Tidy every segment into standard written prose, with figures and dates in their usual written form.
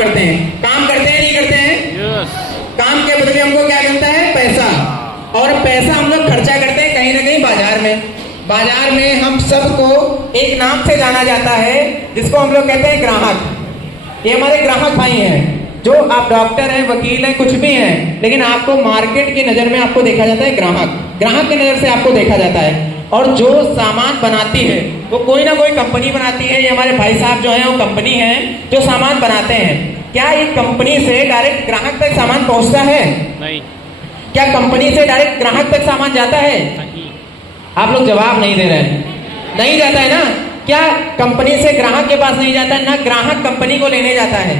करते हैं। काम करते हैं नहीं करते हैं? काम के बदले हमको क्या मिलता है? पैसा। और पैसा हम लोग खर्चा करते हैं कहीं ना कहीं बाजार में। बाजार में हम सबको एक नाम से जाना जाता है जिसको हम लोग कहते हैं ग्राहक। ये हमारे ग्राहक भाई हैं। जो आप डॉक्टर हैं, वकील हैं, कुछ भी हैं, लेकिन आपको मार्केट की नजर में आपको देखा जाता है ग्राहक। ग्राहक की नजर से आपको देखा जाता है। और जो सामान बनाती है वो कोई ना कोई कंपनी बनाती है। ये हमारे भाई साहब जो हैं वो कंपनी है जो सामान बनाते हैं। क्या ये कंपनी से डायरेक्ट ग्राहक तक सामान पहुंचता है? नहीं। क्या कंपनी से डायरेक्ट ग्राहक तक सामान जाता है? नहीं। आप लोग जवाब नहीं दे रहे हैं। नहीं जाता है ना? क्या कंपनी से ग्राहक के पास नहीं जाता है ना? ग्राहक कंपनी को लेने जाता है।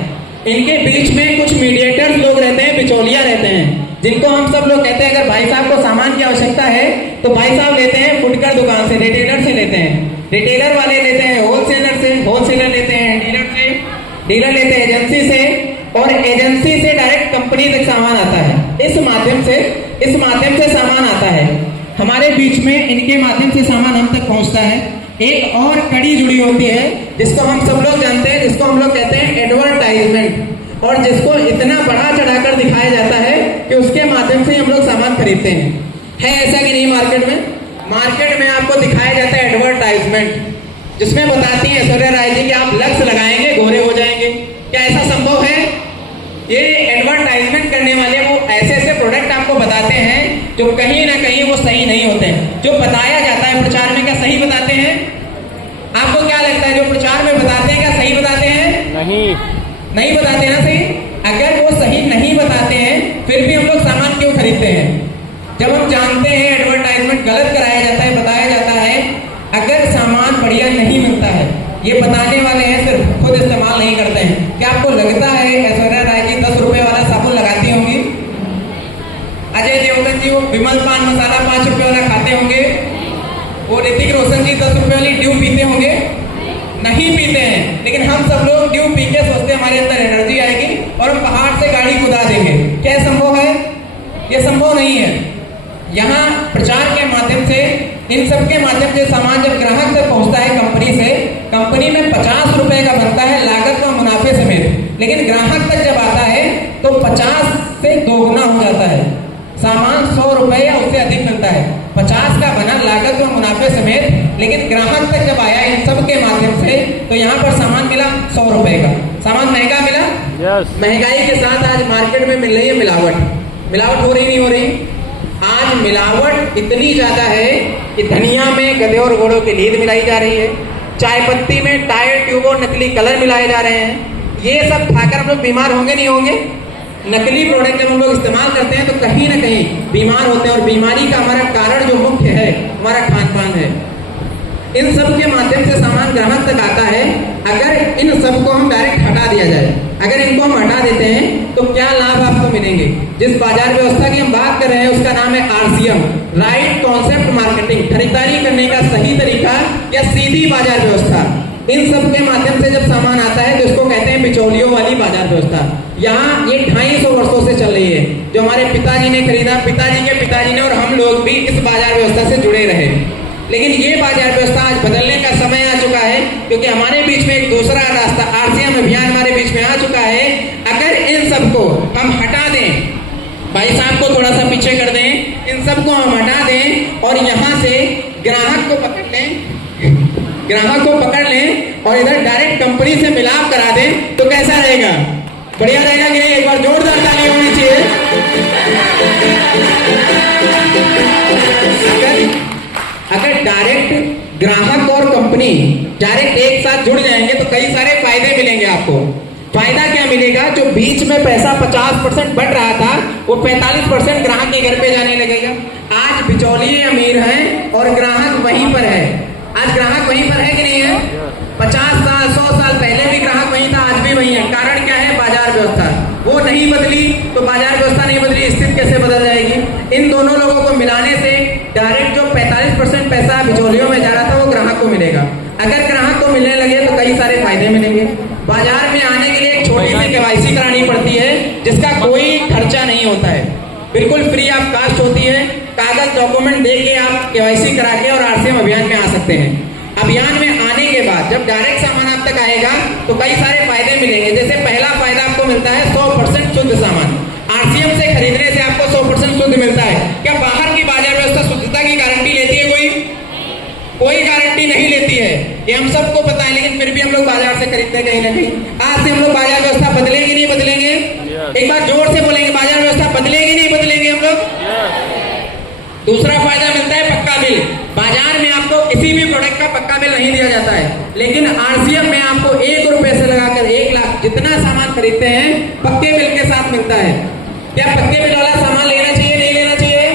इनके बीच में कुछ मीडिएटर्स लोग रहते हैं, बिचौलिया रहते हैं, जिनको हम सब लोग कहते हैं अगर भाई साहब को सामान की आवश्यकता है तो भाई साहब लेते हैं फुटकर दुकान से, रिटेलर से लेते हैं। रिटेलर वाले लेते हैं होलसेलर से, होलसेलर लेते हैं डीलर से, डीलर लेते हैं एजेंसी से, और एजेंसी से डायरेक्ट कंपनी तक सामान आता है। इस माध्यम से सामान आता है। हमारे बीच में इनके माध्यम से सामान हम तक पहुंचता है। एक और कड़ी जुड़ी होती है जिसको हम सब लोग जानते हैं, जिसको हम लोग कहते हैं एडवर्टाइजमेंट, और जिसको इतना बढ़ा चढ़ाकर दिखाया जाता है कि उसके माध्यम से हम लोग सामान खरीदते हैं। है ऐसा कि नहीं? मार्केट में आपको दिखाया जाता है एडवर्टाइजमेंट, जिसमें बताती है ऐश्वर्या राय जी कि आप लक्स लगाएंगे गोरे हो जाएंगे। क्या ऐसा संभव है? ये एडवर्टाइजमेंट करने वाले वो ऐसे ऐसे प्रोडक्ट आपको बताते हैं जो कहीं ना कहीं वो सही नहीं होते हैं। जो बताया जाता है प्रचार में, क्या सही बताते हैं? आपको क्या लगता है जो प्रचार में बताते हैं क्या सही बताते हैं? नहीं बताते ना सही। अगर वो सही नहीं बताते हैं फिर भी हम लोग सामान क्यों खरीदते हैं? जब हम जानते हैं एडवर्टाइजमेंट गलत कराया जाता है, बताया जाता है, अगर सामान बढ़िया नहीं मिलता है, ये बताने वाले हैं सिर्फ, खुद इस्तेमाल नहीं करते हैं। क्या आपको लगता है ऐश्वर्या राय जी 10 रुपए वाला साबुन लगाती होंगी? अजय देवगन जी वो विमल पान मसाला 5 रुपए वाला खाते होंगे? वो ऋतिक रोशन जी 10 रुपए वाली ड्यू पीते होंगे? नहीं पीते हैं। लेकिन हम सब लोग ड्यू पी के सोचते हमारे अंदर एनर्जी आएगी और हम पहाड़ से गाड़ी कुदा देंगे। क्या संभव है? ये संभव नहीं है। यहाँ प्रचार के माध्यम से, इन सब के माध्यम से सामान जब ग्राहक तक पहुंचता है कंपनी से, कंपनी में 50 रुपए का बनता है लागत व मुनाफे समेत, लेकिन ग्राहक तक जब आता है तो 50 से दोगुना हो जाता है। सामान 100 रुपए या उससे अधिक मिलता है, 50 का बना लागत व मुनाफे समेत, लेकिन ग्राहक तक जब आया इन सब के माध्यम से तो यहाँ पर सामान मिला 100 रुपए का। सामान महंगा मिला। महंगाई के साथ आज मार्केट में मिल रही है मिलावट हो रही नहीं हो रही? आज मिलावट इतनी ज्यादा है कि धनिया में गधे और घोड़ों की लीद मिलाई जा रही है, चाय पत्ती में टायर ट्यूब और नकली कलर मिलाए जा रहे हैं। ये सब खाकर हम लोग बीमार होंगे नहीं होंगे? नकली प्रोडक्ट जब हम लोग इस्तेमाल करते हैं तो कहीं ना कहीं बीमार होते हैं, और बीमारी का हमारा कारण जो मुख्य है हमारा खान पान है। इन सब के माध्यम से सामान ग्राहक तक आता है। अगर इन सबको हम डायरेक्ट हटा दिया जाए, अगर इनको हम हटा देते हैं तो क्या लाभ आपको मिलेंगे? जिस बाजार व्यवस्था की हम बात कर रहे हैं उसका नाम है RCM, राइट कॉन्सेप्ट मार्केटिंग, खरीदारी करने का सही तरीका या सीधी बाजार व्यवस्था। इन सब के माध्यम से जब सामान आता है तो इसको कहते हैं बिचौलियों वाली बाजार व्यवस्था। यहाँ ये 250 वर्षों से चल रही है। जो हमारे पिताजी ने खरीदा, पिताजी के पिताजी ने, और हम लोग भी इस बाजार व्यवस्था से जुड़े रहे। लेकिन ये बाजार व्यवस्था आज बदलने का समय आ चुका है, क्योंकि हमारे बीच में एक दूसरा रास्ता RCM अभियान हमारे बीच में आ चुका है। अगर इन सबको हम हटा दें, भाई साहब को थोड़ा सा पीछे कर दें, इन सबको हम हटा दें और यहाँ से ग्राहक को पकड़ लें और इधर डायरेक्ट कंपनी से मिलाप करा दें तो कैसा रहेगा? बढ़िया रहेगा कि नहीं? एक बार जोरदार ताली होनी चाहिए। अगर डायरेक्ट ग्राहक और कंपनी डायरेक्ट एक साथ जुड़ जाएंगे तो कई सारे फायदे मिलेंगे आपको। फायदा क्या मिलेगा? जो बीच में पैसा 50% बढ़ रहा था वो 45% ग्राहक के घर पे जाने लगेगा। आज बिचौलिए अमीर हैं और ग्राहक वहीं पर है। आज ग्राहक वहीं पर है कि नहीं है? 50 साल 100 साल पहले भी ग्राहक वहीं था, आज भी वहीं है। कारण क्या है? बाजार व्यवस्था। वो नहीं बदली तो बाजार व्यवस्था नहीं बदली, स्थिति कैसे बदल जाएगी? इन दोनों लोगों को मिलाने से डायरेक्ट जो 45% पैसा बिचौलियों में जा रहा था वो ग्राहक को मिलेगा। अगर ग्राहक को मिलने लगे तो कई सारे फायदे मिलेंगे। बाजार में आने के लिए एक छोटी सी KYC करानी पड़ती है जिसका कोई खर्चा नहीं होता है, बिल्कुल फ्री ऑफ कास्ट होती है। कागज डॉक्यूमेंट दे के आप KYC करा के और RCM अभियान में आ सकते हैं। अभियान में आने के बाद जब डायरेक्ट सामान आप तक आएगा तो कई सारे फायदे मिलेंगे। जैसे पहला फायदा आपको हम सबको पता है, लेकिन फिर भी हम लोग बाजार से खरीदते हैं कहीं ना कहीं। आज से हम लोग बाजार व्यवस्था बदलेंगे नहीं बदलेंगे? एक बार जोर से बोलेंगे, बाजार व्यवस्था बदलेंगे नहीं बदलेंगे हम लोग? दूसरा फायदा मिलता है पक्का बिल। बाजार में आपको किसी भी प्रोडक्ट का पक्का बिल नहीं दिया जाता है, लेकिन आरसीएम में आपको 1 रुपए से लगाकर 1 लाख जितना सामान खरीदते हैं पक्के बिल के साथ मिलता है। क्या पक्के बिल वाला सामान लेना चाहिए नहीं लेना चाहिए?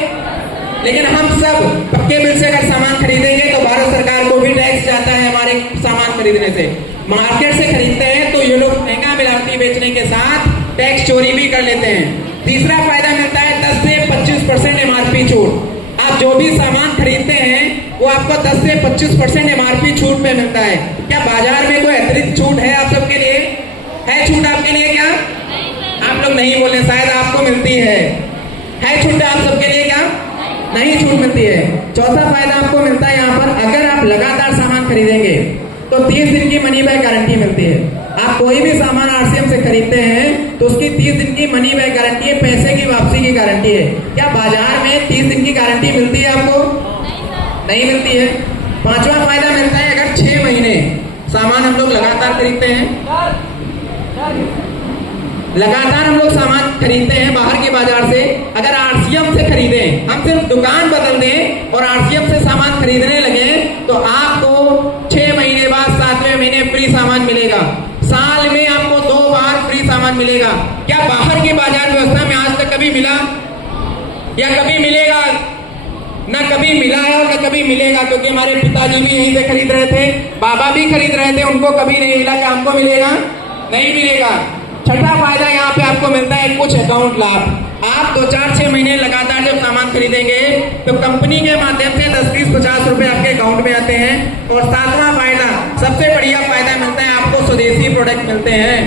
लेकिन हम सब पक्के बिल से अगर सामान खरीदेंगे तो भारत सरकार को भी टैक्स जाता है हमारे सामान खरीदने से। मार्केट से खरीदते हैं तो ये लोग महंगा मिलावटी बेचने के साथ टैक्स चोरी भी कर लेते हैं। तीसरा फायदा मिलता है 10 से 25% एमआरपी छूट। आप जो भी सामान खरीदते हैं वो आपको 10 से 25% एमआरपी छूट पे मिलता है। क्या बाजार में कोई अतिरिक्त छूट है आप सबके लिए? है छूट आपके लिए क्या? आप लोग नहीं बोले, शायद आपको मिलती है छूट आप सबके लिए क्या? नहीं छूट मिलती है। चौथा फायदा आपको मिलता है यहाँ पर, अगर आप लगातार सामान खरीदेंगे तो 30 दिन की मनी बैक गारंटी मिलती है। आप कोई भी सामान आरसीएम से खरीदते हैं तो उसकी 30 दिन की मनी बैक गारंटी है, पैसे की वापसी की गारंटी है। क्या बाजार में 30 दिन की गारंटी मिलती है आपको? नहीं मिलती है। पांचवा फायदा मिलता है, अगर 6 महीने सामान हम लोग लगातार खरीदते हैं, लगातार हम लोग सामान खरीदते हैं बाहर के बाजार से, अगर आरसीएम से खरीदें, हम सिर्फ दुकान बदल दें और आरसीएम से सामान खरीदने लगे तो आपको 6 महीने बाद 7वें महीने फ्री सामान मिलेगा। साल में आपको 2 बार फ्री सामान मिलेगा। क्या बाहर की बाजार व्यवस्था में आज तक कभी मिला या कभी मिलेगा? ना कभी मिला है और ना कभी मिलेगा, क्योंकि हमारे पिताजी भी यहीं से खरीद रहे थे, बाबा भी खरीद रहे थे, उनको कभी नहीं मिला। क्या हमको मिलेगा? नहीं मिलेगा। छठा फायदा यहाँ पे आपको मिलता है कुछ अकाउंट लाभ। आप 2-4-6 महीने लगातार जब सामान खरीदेंगे तो कंपनी के माध्यम से 10, 20, 50 रुपए आपके अकाउंट में आते हैं। और 7वां फायदा, सबसे बढ़िया फायदा मिलता है आपको, स्वदेशी प्रोडक्ट मिलते हैं।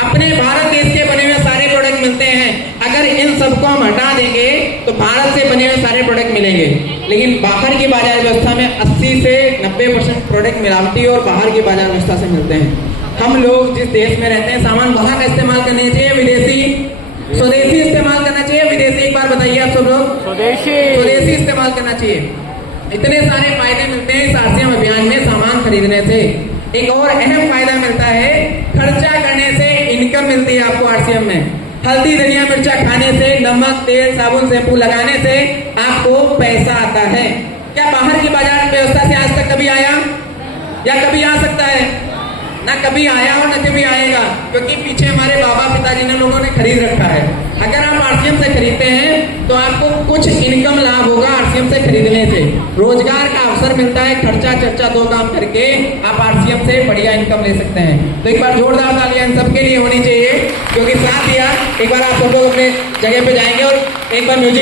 अपने भारत देश के बने हुए सारे प्रोडक्ट मिलते हैं। अगर इन सबको हम हटा देंगे तो भारत से बने हुए सारे प्रोडक्ट मिलेंगे, लेकिन बाहर की बाजार व्यवस्था में 80 से 90% प्रोडक्ट मिलावटी और बाहर की बाजार व्यवस्था से मिलते हैं। हम लोग जिस देश में रहते हैं सामान वहां का इस्तेमाल करना चाहिए, विदेशी स्वदेशी इस्तेमाल करना चाहिए? विदेशी एक बार बताइए आप सब लोग। स्वदेशी इस्तेमाल करना चाहिए। इतने सारे फायदे मिलते हैं इस आरसीएम अभियान में सामान खरीदने से। एक और अहम फायदा मिलता है, खर्चा करने से इनकम मिलती है आपको आरसीएम में। हल्दी धनिया मिर्चा खाने से, नमक तेल साबुन शैम्पू लगाने से आपको पैसा आता है। क्या बाहर की बाजार व्यवस्था से आज तक कभी आया या कभी आ सकता है? ना कभी आया और न कभी आएगा, क्योंकि पीछे हमारे बाबा पिताजी ने लोगों ने खरीद रखा है। अगर आप आरसीएम से खरीदते हैं तो आपको कुछ इनकम लाभ होगा आरसीएम से खरीदने से। रोजगार का अवसर मिलता है, खर्चा चर्चा 2 काम करके आप आरसीएम से बढ़िया इनकम ले सकते हैं। तो एक बार जोरदार तालियां इन सबके लिए होनी चाहिए, क्योंकि साथ दिया। एक बार आप सब लोग अपने जगह पे जाएंगे और एक बार म्यूजिक